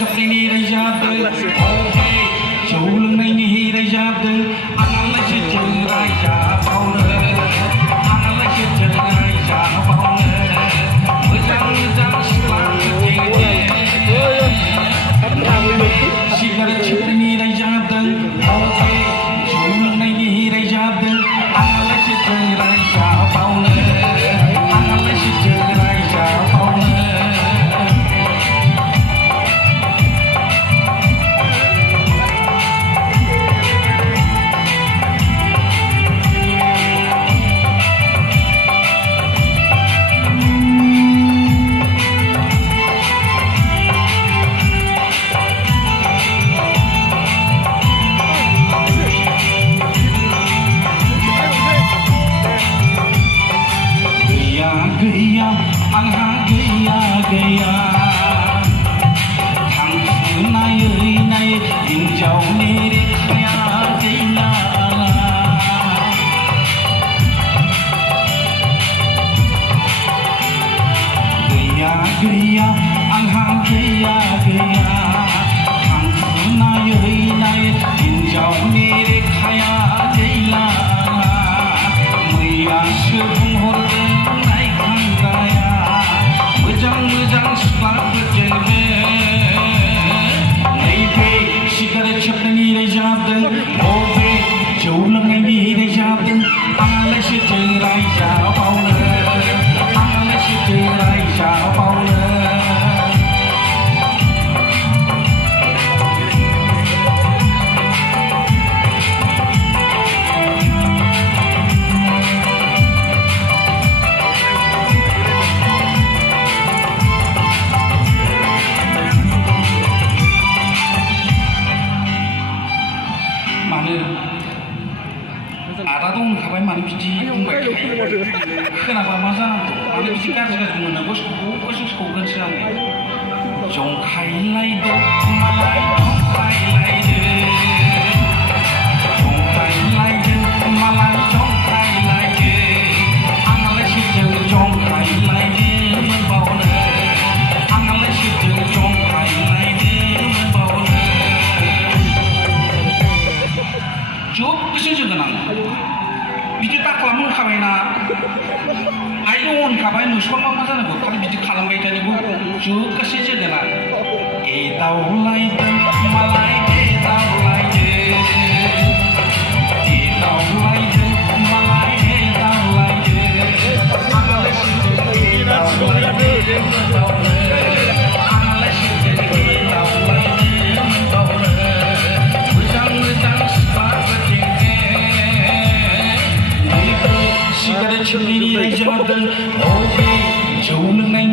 chapni rajabde okay jauh lengai rajabde analai sejeng raja paule analai sejeng raja paule mejang selang sigar chapni rajabde okay jauh lengai rajabde analai sejeng raja paule analai sejeng raja paule gaya angha gaya thang nai nai in jau ni re khaya jaina gaya angha gaya thang nai nai in jau ni re khaya jaina maiya subung hor mejang selang berjengbe naibe sigara chapni rajabde obe jauh lengai rajabde analai sejeng raja paule analai sejeng raja paule ada dong kapan mana biji umbai kenapa masa mana biji kan juga guna bos sekolah siang jong kai lai do malai jong kai lai de malai jong kai lai de analai sejeng jong kai lai de membau le analai sejeng jong kai lai de membau le jok kesini dengan बिदि दा खालामनो खाबायना आइनो अनखाबाय नुसनबा मा जानांगौ खालि बिदि खालामबाय थानांगौ जुगासे जोगोना ए दाउलायदों मालाय ए दाउलायदों मालाय ए दाउलायदों आंलाय सिजों ए दाउलायदों आंलाय सिजों ए दाउलायदों मोजां सिख्ला sigara chapni rajabde obe jauh lengai